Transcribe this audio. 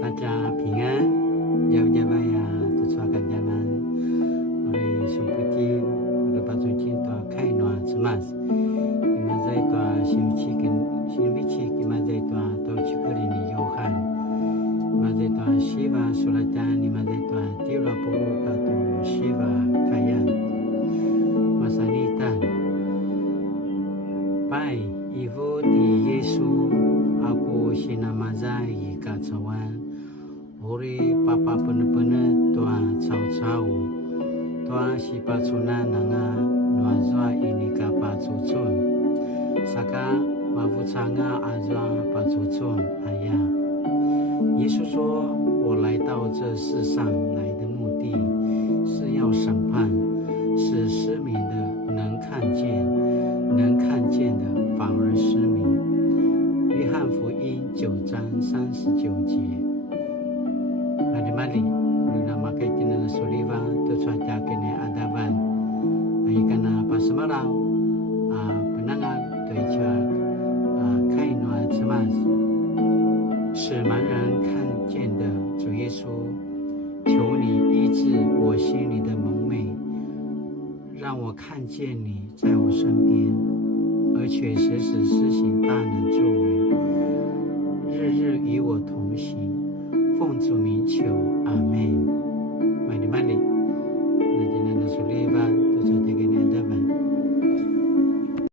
大家平安，우리 손끝이 우리 바주진 또 카이노아 스마스 이마자이 또 신위치 이마자이 또 치거리니 요한 이마자이 또 시바 솔라잔 이마자이 또 디라포가 또 시바 카얀 마사니탄 바이 이후 디 예수 aku sinamazai kacawan ori papa bener-bener tua cau-cau tua si pacuna nanga nuazwa ini ka pacucun saka mafucanga azwa pacucun ayah 耶稣说我来到这世上来的目的是要审判使失明的能看见能看见的反而失明约翰福音9章39节。Mari nama kaitin na suliva to cuaca kene adaban. Ai kana pasmarau penangan对着开暖之曼使盲人看见的主耶稣，求你医治我心里的蒙昧，让我看见你在我身边，而且时时施行大能作为，日日与我同行。奉主名求，阿门。Mari-mari, nanti nana suliban, tu saya tegak ni ada ban.